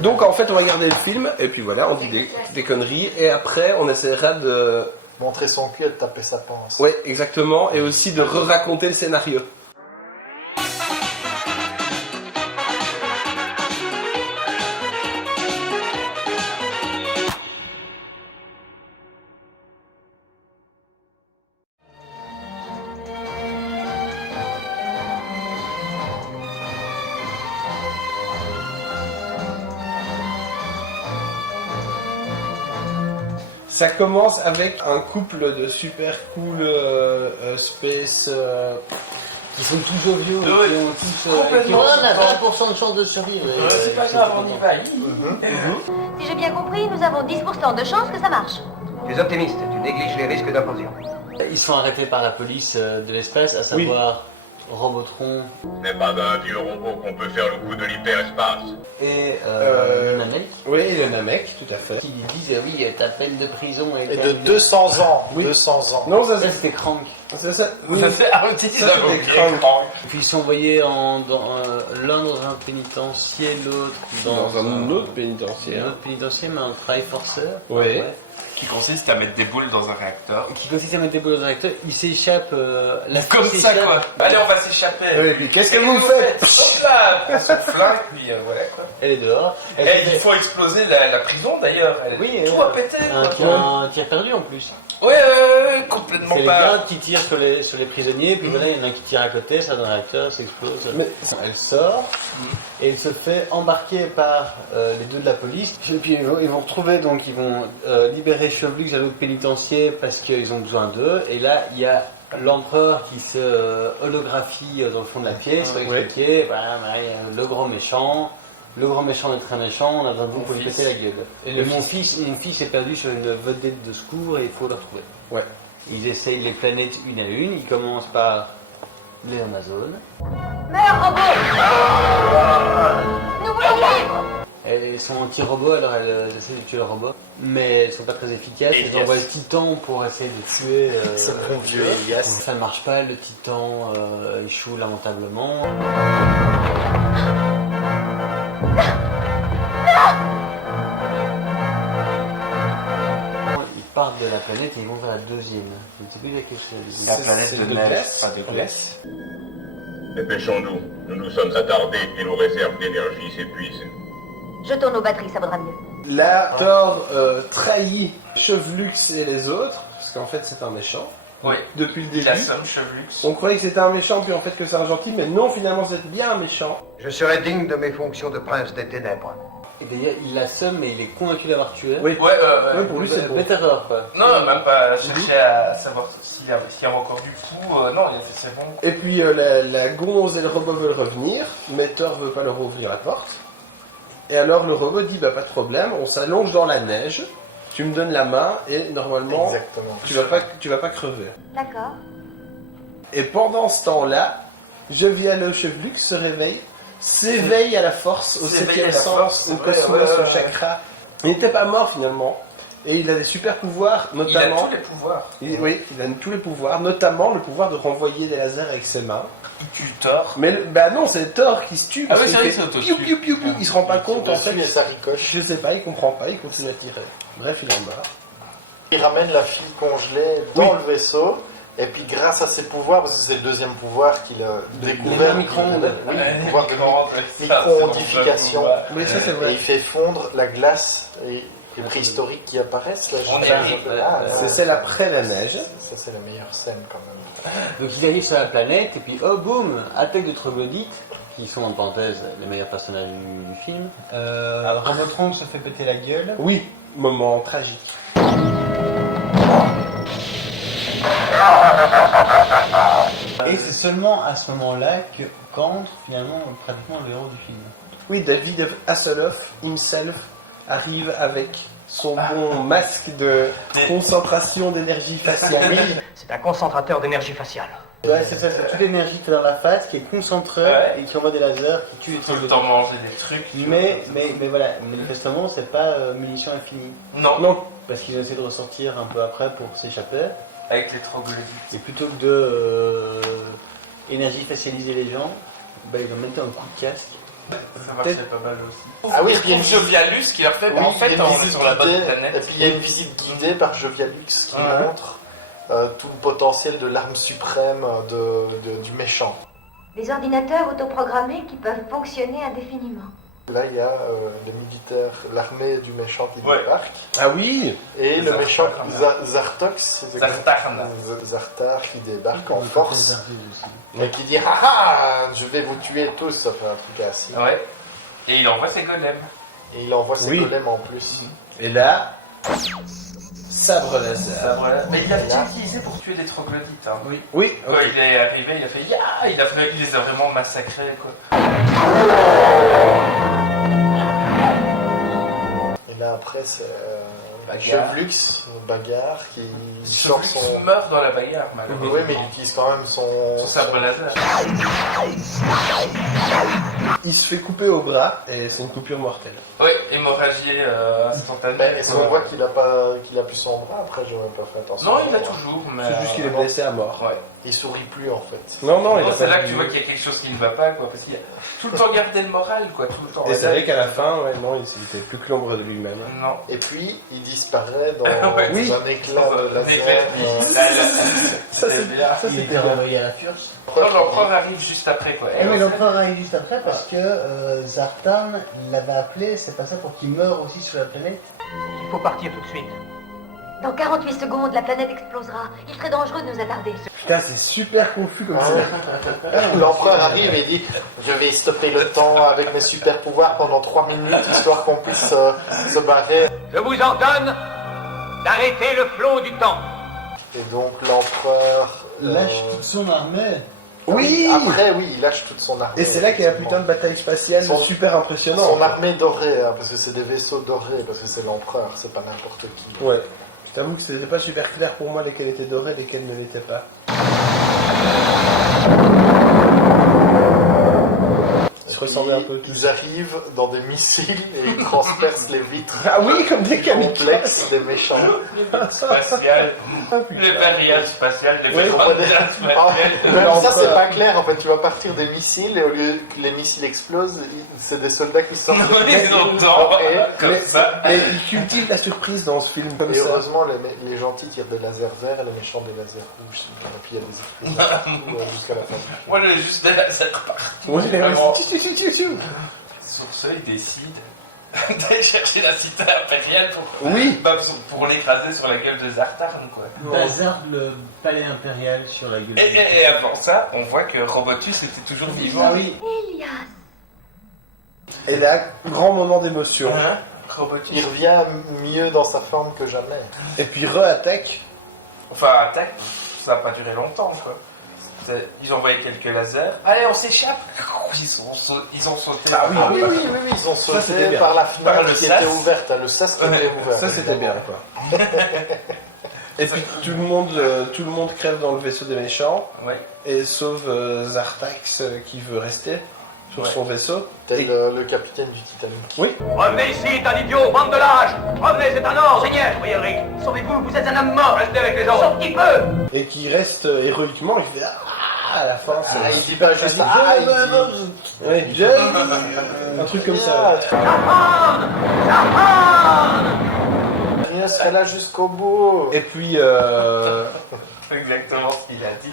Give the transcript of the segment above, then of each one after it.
Donc en fait on va regarder le film et puis voilà, on dit des conneries et après on essaiera de... Montrer son cul et de taper sa panse. Ouais, exactement, et aussi de re-raconter le scénario. Ça commence avec un couple de super cool space... Ils sont tous joviaux, qui ont tous... Complètement. On a 20% de chance de survivre. C'est pas grave, on y va. Si j'ai bien compris, nous avons 10% de chance que ça marche. Tu es optimiste, tu négliges les risques d'implosion. Ils sont arrêtés par la police de l'espace, à savoir Robotron Ce n'est pas un vieux robot qu'on peut faire le coup de l'hyperespace. et Namek, Oui, le Namek, tout à fait. qui disent oui, ta peine de prison Et de 200 ans. Oui. 200 ans. Non, ça Ça c'était Crank. c'est ça. Oui. Ça fait arrêter Ça, c'était Crank. Et puis ils sont envoyés l'un dans un pénitencier, l'autre Dans un autre un pénitentiaire. autre pénitentiaire, mais un travail forceur. Oui. Qui consiste à mettre des boules dans un réacteur. Qui consiste à mettre des boules dans un réacteur. Il s'échappe. La Comme fille ça s'échappe. quoi. Allez, on va s'échapper. Oui, et puis qu'est-ce que vous faites? Hop là, prends son flingue, puis voilà quoi. Elle est dehors. Elle Et se il fait- faut exploser la prison d'ailleurs. Oui, tout a pété qui quoi. a un tir perdu en plus. Ouais, complètement C'est les pas. gardes qui tirent sur les prisonniers, puis voilà, il y en a un qui tire à côté, ça dans le réacteur, ça explose. Mais- Elle sort, et elle se fait embarquer par les deux de la police. Et puis ils vont retrouver, donc ils vont libérer Chevlux à l'autre pénitencier parce qu'ils ont besoin d'eux. Et là, il y a l'empereur qui se holographie dans le fond de la pièce pour expliquer, voilà, il y a le grand méchant. Le grand méchant est très méchant, on a besoin de vous pour lui péter la gueule. Et mon fils est perdu sur une vedette de secours et il faut le retrouver. Ouais. Ils essayent les planètes une à une, ils commencent par les Amazones. Meurs, robot! Nous voulons vivre! Elles sont anti-robots, alors elles essaient de tuer le robot, mais elles sont pas très efficaces. Elles Elias. envoient le titan pour essayer de tuer Ce bon vieux Elias. Ça ne marche pas, le titan échoue lamentablement. Ils partent de la planète et ils vont vers la deuxième. Je ne sais plus laquelle c'est. La planète C'est de de neige, glace. pas de glace. Dépêchons-nous, nous nous sommes attardés et nos réserves d'énergie s'épuisent. Je tourne aux batteries, ça vaudra mieux. Là, Thor trahit Chevlux et les autres, parce qu'en fait c'est un méchant. Oui. Depuis le Il début. assomme Chevlux. On croyait que c'était un méchant, puis en fait que c'est un gentil, mais non, finalement c'est bien un méchant. Je serai digne de mes fonctions de prince des ténèbres. Et d'ailleurs, il l'assomme, mais il est convaincu d'avoir tué. Oui. Ouais, Ouais, pour lui c'est bon. Bête erreur, quoi. Non, même pas chercher à savoir s'il y a encore du coup. Non, il a fait c'est bon. Et puis la gonze et le robot veulent revenir, mais Thor veut pas leur ouvrir la porte. Et alors le robot dit bah pas de problème, on s'allonge dans la neige, tu me donnes la main et normalement Exactement. tu vas pas crever. D'accord. Et pendant ce temps-là, le Chevlux se réveille, s'éveille à la force, au S'éveille septième à la sens, force, au ouais, cosmos, ouais, au ouais. chakra. Il n'était pas mort finalement. Et il a des super pouvoirs, Il a notamment. tous les pouvoirs. Oui, il a tous les pouvoirs, notamment le pouvoir de renvoyer des lasers avec ses mains. Il tue Thor. Mais bah non, c'est Thor qui se tue. Ah parce oui, qu'il c'est vrai fait que c'est piou, auto-tue. piou, piou, piou. Il se rend pas compte en fait. Et ça ricoche. Je sais pas, il comprend pas, il continue à tirer. Bref, il en meurt. Il ramène la fille congelée dans le vaisseau. Et puis grâce à ses pouvoirs, parce que c'est le deuxième pouvoir qu'il a découvert, micro-ondes. oui, Ouais, le pouvoir de micro-ondes, micro-ondification. Oui, ça c'est Et vrai. il fait fondre la glace et les préhistoriques qui apparaissent. Là, On je- est arrivé. C'est celle après la neige. Ça, c'est la meilleure scène quand même. Donc ils arrivent sur la planète, et puis oh boum, attaque de troglodytes, qui sont en parenthèse les meilleurs personnages du film. Robotron se fait péter la gueule. Oui, moment tragique. Et c'est seulement à ce moment-là qu'entre finalement pratiquement le héros du film. Oui, David Hasselhoff himself arrive avec son bon masque de concentration d'énergie faciale. C'est un concentrateur d'énergie faciale. Ouais, c'est ça, c'est toute l'énergie qui est dans la face, qui est concentrée Ouais. et qui envoie des lasers qui tuent les Tout le troglodytes. temps manger des trucs. Mais voilà, manifestement, c'est pas munition infinie. Non, Non, Parce qu'ils essaient de ressortir un peu après pour s'échapper. avec les troglodytes. Et plutôt que de énergie facialiser les gens, bah, ils vont mettre un coup de casque Ça marchait pas mal aussi. Ah oui, Ils puis il y a une retrouvent Jovialus qui leur fait, Oui, bah, en il y a fait, une on est visite sur la bonne guidée, planète. et puis il y a une visite guidée par Jovialux qui montre tout le potentiel de l'arme suprême du méchant. Des ordinateurs autoprogrammés qui peuvent fonctionner indéfiniment. Là, il y a les militaires, l'armée du méchant qui débarque, Ah oui. et le Zartarn. méchant Zartox, Zartarn. Zartar qui débarque en Comme force, le côté aussi. et qui dit « Haha, je vais vous tuer tous », ça fait un truc assis. Ouais. Et il envoie ses golems. Et il envoie ses Oui. golems en plus. Et là, sabre laser. Ça, voilà. Mais il a Là. utilisé pour tuer des troglodytes. Hein. Oui. Oui. Quand ok. il est arrivé, il a fait ya, il les a vraiment massacrés quoi. Et là, après, c'est Bagarre. Chevlux, bagarre, qui sort Chevlux son... meurt dans la bagarre malheureusement. Oui, mais il utilise quand même Son sabre laser. Il se fait couper au bras et c'est une coupure mortelle. Oui, hémorragie instantanée. Ben, est-ce qu'on voit qu'il a plus son bras? Après, j'aurais pas fait attention. Non, il l'a toujours, mais. C'est juste qu'il est blessé à mort. Ouais. Il sourit plus en fait. Non, non, il Non, a c'est pas là dit- que tu vois qu'il y a quelque chose qui ne va pas, quoi, parce qu'il a tout le temps gardé le moral, quoi, tout le temps. Et c'est vrai qu'à la fin, ouais, non, il était plus que l'ombre de lui-même. Non. Et puis, il disparaît dans Ouais. Oui. un éclat de Un laser. éclat Ça, c'est bien. Ça, Il c'était était bien. renvoyé à la FURSS. Non, l'empereur arrive juste après, quoi. Eh oui, l'empereur arrive juste après parce que Zartan l'avait appelé, c'est pas ça pour qu'il meure aussi sur la planète. Il faut partir tout de suite. Dans 48 secondes, la planète explosera. Il serait dangereux de nous attarder. Putain, c'est super confus comme Ah ça. ouais. L'empereur arrive et dit « Je vais stopper le temps avec mes super pouvoirs pendant 3 minutes, histoire qu'on puisse se barrer. Je vous ordonne d'arrêter le flot du temps. » Et donc, l'empereur... Lâche toute son armée. Oui. Après, oui, il lâche toute son armée. Et c'est là qu'il y a la putain de bataille spatiale Son- super impressionnante. Son armée dorée, hein, parce que c'est des vaisseaux dorés, parce que c'est l'empereur, c'est pas n'importe qui. Ouais. Je t'avoue que c'était pas super clair pour moi lesquels étaient dorés et lesquels ne l'étaient pas. Ils se ressemblaient un peu tous. Ils arrivent dans des missiles et ils transpercent les vitres Ah oui, comme des kamikazes. complexes des méchants. Spatial. Ah, putain. Le barillage spatial de Ouais, Pétrole Ah, même ça, c'est L'empereur. pas clair. En fait, tu vas partir des missiles et au lieu que les missiles explosent, c'est des soldats qui sortent. Non, des ils missiles. ont dedans, Et- comme Mais, ça. mais il cultive la surprise dans ce film comme Et ça. heureusement, les gentils tirent des lasers verts et les méchants des lasers rouges. Et puis il y a des explosions jusqu'à la fin. Moi, j'ai juste des lasers partout. Ouais, Vraiment. tchou, tchou, tchou, tchou. Sur ce, ils décident d'aller chercher la cité impériale Oui. pour l'écraser sur la gueule de Zartarn, quoi. Bazar le palais impérial sur la gueule. Et avant ça, on voit que Robotus était toujours vivant. Ah oui. Elias. Et là, grand moment d'émotion. Hein Robotus. Il revient mieux dans sa forme que jamais. Et puis re-attaque. Enfin, attaque, ça n'a pas duré longtemps, quoi. Ils ont envoyé quelques lasers. Allez, on s'échappe. Ils ont sauté. Ah oui, Oui, ils ont c'était sauté bien. par la Par fenêtre le qui sas. était ouverte. Le sas qui Ouais. était ouvert. Ça c'était bien quoi. Et puis tout le monde crève dans le vaisseau des méchants Ouais. et sauf Zartax qui veut rester sur Ouais. son vaisseau. Tel Et- le capitaine du Titanic. Oui. Revenez ici, c'est un idiot, bande de lâches. Revenez, c'est un ordre. Seigneur, oui, Elric. Sauvez-vous, vous êtes un homme mort. Restez avec les autres. Un petit peu. Et qui reste héroïquement, il fait à la fin. Ah, il dit pas juste ah, il dit Ouais, un truc comme ça. Il serait là jusqu'au bout. Et puis C'est exactement ce qu'il a dit.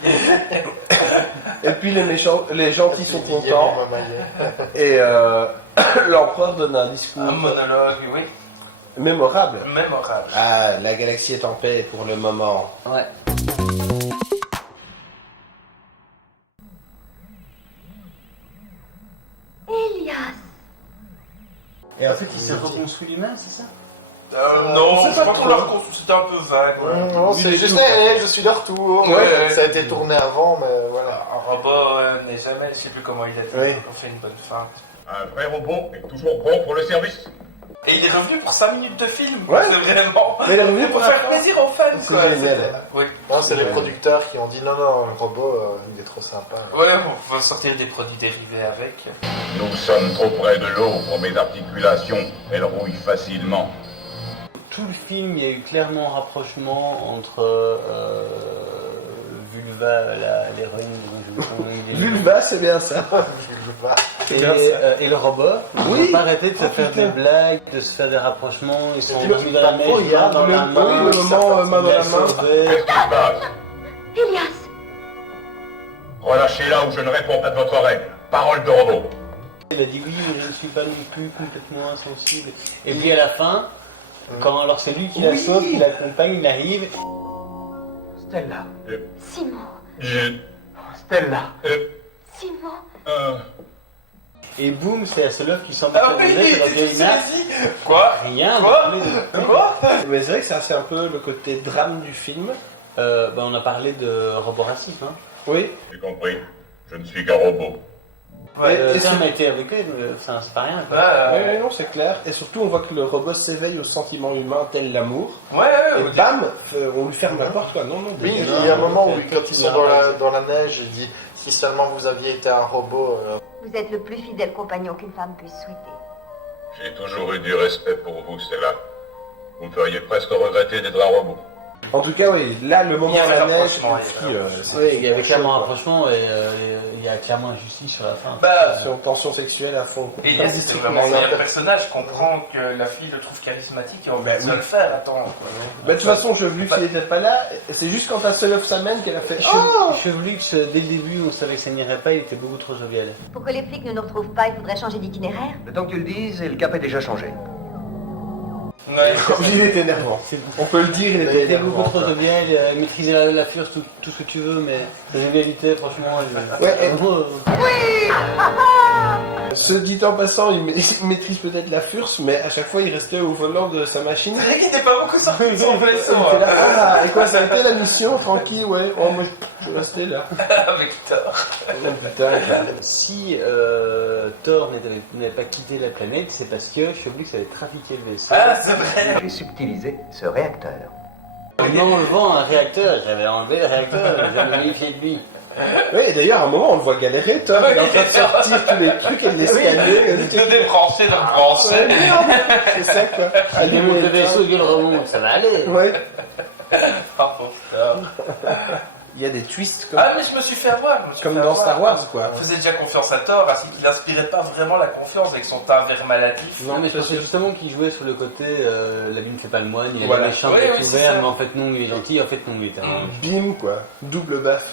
et puis les gentils sont Il dit, contents et l'empereur donne un discours Un monologue, oui. mémorable. Mémorable. Ah, la galaxie est en paix pour le moment. Ouais. Elias. Et en fait, il s'est reconstruit lui-même, c'est ça? Non, c'est je pas crois qu'on trop. l'a reconstruit, c'était un peu vague. ouais. Non, Oui, c'est mais juste, tout. je suis de retour. Ouais. Ça a été tourné avant, mais voilà. Un robot n'est jamais, je sais plus comment il a dit, Oui. on fait une bonne fin. Un vrai robot est toujours bon pour le service. Et il est revenu pour 5 minutes de film. Ouais. C'est vraiment. Mais il est revenu pour pour la faire fin. plaisir aux fans, C'est quoi. génial. Oui. Non, c'est les producteurs qui ont dit non, le robot, il est trop sympa. Ouais, on va sortir des produits dérivés avec. Nous sommes trop près de l'eau pour mes articulations. Elles rouillent facilement. Tout le film, il y a eu clairement un rapprochement entre Vulva, l'héroïne, dont je me souviens, il est- Vulva, c'est bien ça. Je sais pas. c'est bien ça. Et le robot, ils Oui. n'ont pas arrêté de se faire putain. des blagues, de se faire des rapprochements, ils sont le remis dans la neige, patron, il y a dans la main, Oui, le moment main dans la main. Qu'est-ce qui se passe? Elias, Relâchez-la ou je ne réponds pas de votre règle. Parole de robot. Il a dit oui, mais je ne suis pas non plus complètement insensible. Et puis à la fin, alors c'est lui qui la sauve, qui l'accompagne, il arrive. Stella. Simon, Stella. Simon. Et boum, c'est la seule œuvre qui s'en met Ah à oui, la vieille nappe. Quoi? Rien, Quoi? Quoi? Mais c'est vrai que ça, c'est un peu le côté drame du film. On a parlé de robot raciste, hein. Oui. J'ai compris. Je ne suis qu'un robot. Ouais, Et Ça, c'est- on a été avec eux, enfin, c'est pas rien. Quoi. Oui, non, c'est clair. Et surtout, on voit que le robot s'éveille aux sentiments humains, tel l'amour. ouais, Et bam, on lui ferme la porte, quoi. Non, non, Oui, dégage. il y a un moment où, quand ils il sont dans la neige, il dit si seulement vous aviez été un robot. Vous êtes le plus fidèle compagnon qu'une femme puisse souhaiter. J'ai toujours eu du respect pour vous, Stella. Vous me feriez presque regretter d'être un robot. En tout cas, oui, là, le moment Il y a de la un neige, rapprochement, c'est Oui, il y avait clairement un chaud, quoi. rapprochement et il y a clairement injustice sur la fin. Bah, Tension sexuelle à fond. quoi. et Elias, c'est vraiment le meilleur personnage. Comprend que la fille le trouve charismatique et on va oui. le faire. Attends. Bah, de toute façon, je vu qu'il n'était pas là, et c'est juste quand Son of Samen qu'elle a fait Chevelux, dès le début, on savait que ça n'irait pas, il était beaucoup trop jovial. Pour que les flics ne nous retrouvent pas, il faudrait changer d'itinéraire. Le temps que tu le dises, et le cap est déjà changé. Ouais. Il était énervant. On peut le dire, il était Il était beaucoup énervant. trop quoi. jovial, maîtriser la fureur, tout ce que tu veux, mais la jovialité, franchement, Ouais, et- vraiment, Ce dit en passant, il maîtrise peut-être la furse, mais à chaque fois, il restait au volant de sa machine. C'est vrai qu'il n'était pas beaucoup sorti de son vaisseau. Il était là, ah, et quoi, ça a été la mission, tranquille, ouais. Oh, moi, je suis resté là. Avec Thor. Oh, putain, quoi. si Thor n'avait pas quitté la planète, c'est parce que Chevelux avait trafiqué le vaisseau. Ah, c'est vrai. J'ai subtilisé ce réacteur. En enlevant un réacteur, j'avais enlevé le réacteur, j'avais méfié de lui. Oui, et d'ailleurs, à un moment, on le voit galérer, Tom, il est en train de sortir tous les trucs et de l'escalier. De débrancher, de rebrancher. Ouais, merde, c'est ça, quoi. Il démonte le vaisseau, il le remonte, ça va aller. Ouais. Pardon, Thor. Il y a des twists comme, Ah, mais je me suis fait avoir. je me suis comme fait dans avoir. Star Wars, quoi. On faisait déjà confiance à Thor, ainsi qu'il n'inspirait pas vraiment la confiance avec son teint vert maladif. Non, mais je pensais justement qu'il jouait sur le côté la vie ne fait pas le moine, il est Voilà. méchant, Oui, il est oui, c'est ouvert, ça. mais en fait non, il est gentil, en fait non, il est un. Bim, quoi. Double baffe.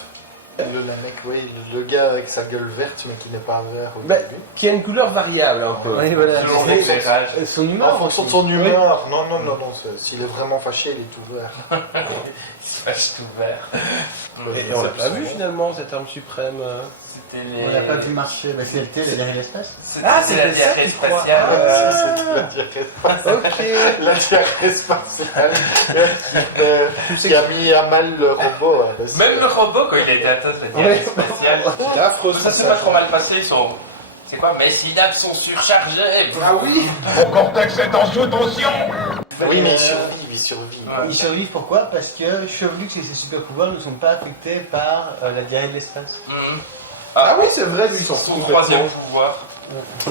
Le mec, oui, le gars avec sa gueule verte, mais qui n'est pas vert au Bah, début. qui a une couleur variable, un peu. Oui, voilà. Selon Mais l'éclairage. son En humeur, fonction de son humeur, non, s'il est vraiment fâché, il est tout vert. Vache tout vert. Et on l'a pas vu, finalement, cette arme suprême. C'était les. on n'a pas vu marcher, bah, c'était le dernier espace. C'était Ah, la c'était ça, diarrhée tu crois. spatiale. C'est la diarrhée spatiale. Ok. La diarrhée spatiale qui a mis à mal le robot. hein. Même le robot, quand il a été atteint de la diarrhée Ouais. spatiale. C'est affreux, Ça s'est pas trop mal passé, ils sont. C'est quoi? Mes synapses sont surchargées. Ah oui. Mon cortex est en sous-tension. Oui, mais il survit. Ouais. Ils survivent pourquoi? Parce que Chevelux et ses super pouvoirs ne sont pas affectés par la diarrhée de l'espace. Mhm. Ah oui, c'est vrai, lui, ils sont Son complètement- troisième pouvoir.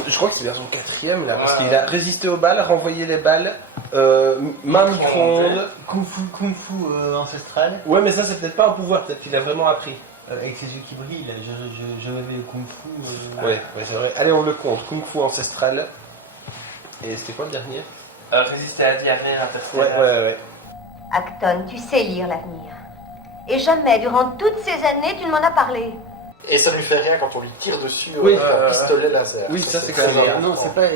Je crois que c'est vers son quatrième, là, parce Ouais. qu'il a résisté aux balles, renvoyé les balles, main micro-ondes. Kung Fu ancestral, Ouais, mais ça, c'est peut-être pas un pouvoir, peut-être qu'il a vraiment appris. avec ses yeux qui brillent, je rêvais au Kung Fu. Ouais, c'est vrai. Allez, on le compte. Kung Fu ancestral. Et c'était quoi le dernier? Résister à la diarrhée interstellaire. Ouais. Acton, tu sais lire l'avenir. Et jamais, durant toutes ces années, tu ne m'en as parlé. Et ça lui fait rien quand on lui tire dessus Oui. avec un pistolet laser. Oui, ça, c'est très quand même bien. important. Non, c'est pas.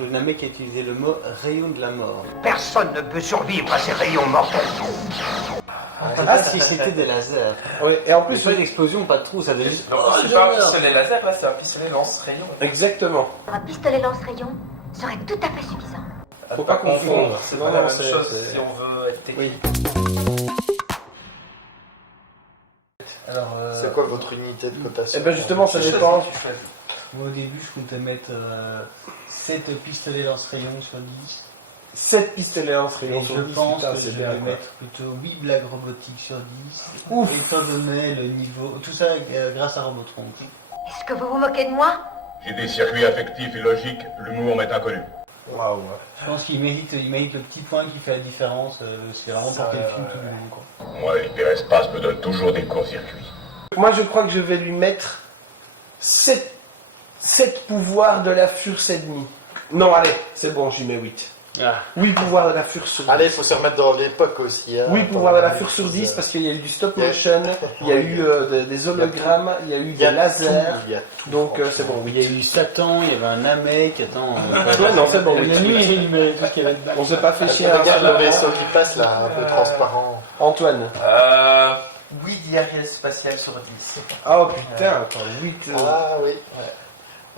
Le Namek a utilisé le mot rayon de la mort. Personne ne peut survivre à ces rayons mortels. Ah, si c'était des lasers. Ouais, et en Plus plus, pas d'explosion, pas de trou, ça devait juste. Non, Oh, c'est pas un j'adore. pistolet laser, là, c'est un pistolet lance-rayon. exactement. Un pistolet lance-rayon serait tout à fait suffisant. Faut pas confondre. C'est Non, pas la non, même c'est- chose c'est- si on veut être technique. Alors, C'est quoi votre unité de cotation? Eh ben justement, ça dépend. moi, au début, je comptais mettre 7 pistolets lance-rayon sur 10. 7 pistolets lance-rayon Et sur je 10, pense putain, que c'est je bien, vais quoi. mettre plutôt 8 blagues robotiques sur 10. Ouf. Étant donné le niveau. Tout ça grâce à Robotron. Est-ce que vous vous moquez de moi? J'ai des circuits affectifs et logiques, l'humour m'est inconnu. Waouh. Je pense qu'il mérite le petit point qui fait la différence. C'est vraiment porter le film tout du long. Quoi. Moi, l'hyperespace me donne toujours des courts-circuits. Moi, je crois que je vais lui mettre 7 pouvoirs de la Furse et demi. Non, allez, c'est bon, j'y mets 8. Ah. 8 pouvoirs de la Furse sur 10. Allez, il faut se remettre dans l'époque aussi. Hein, 8 pouvoirs de la Furse sur 10 parce qu'il y a eu du stop motion, il y a eu des hologrammes, il y a eu des lasers. Il y a tout. Donc c'est bon, Il y a eu Satan, il y avait un Namek, attends. Ouais, non, c'est bon, La nuit, il met tout ce qu'il y avait dedans. on s'est pas fait chier. Regarde le vaisseau qui passe là, un peu transparent. Antoine. Oui, diarrhée spatiale sur 10. Oh putain, attends, 8. Ah oui.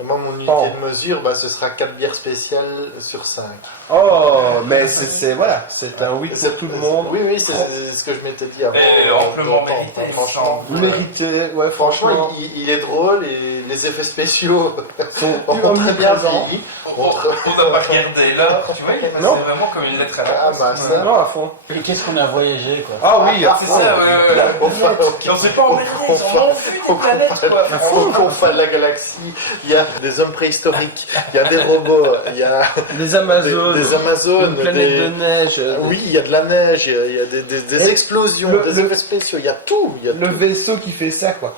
Et moi, mon unité de mesure, bah, ce sera 4 bières spéciales sur 5. Oh, mais c'est voilà, c'est un 8 pour tout le monde. Oui, oui, c'est ce que je m'étais dit avant. Mais amplement longtemps, mérité, franchement. Vous méritez, ouais, Franchement, franchement. il est drôle et les effets spéciaux sont ont très bien omniprésents. vieilli. On n'a pas regardé l'heure, tu vois, il est passé Non. vraiment comme une lettre à la Ah, poste. bah, ça, Non, à fond. Et qu'est-ce qu'on a voyagé, quoi. Ah oui, à C'est fond. ça, ouais. Enfin, Et on s'est pas emmerdé, ils ont enfui des planètes, quoi. Au confin de la galaxie, il y a des hommes préhistoriques, il y a des robots, il y a Des Amazones. des Amazones, Une planète de neige. Oui, il y a de la neige, il y a des explosions, des effets spéciaux, il y a tout. Il y a Le tout. vaisseau qui fait ça, quoi.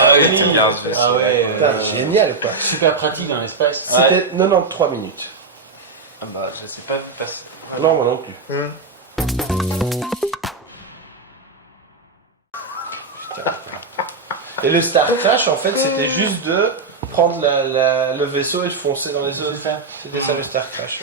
Ah oui, c'est bien ce vaisseau. Ah ouais, Putain, génial, quoi. super pratique dans l'espace. C'était 93 minutes. Ah bah, je sais pas passer. Non, moi non plus. Hmm. Et le Star Crash, en fait, c'était juste de prendre le vaisseau et de foncer dans les eaux. C'était ça le Star Crash.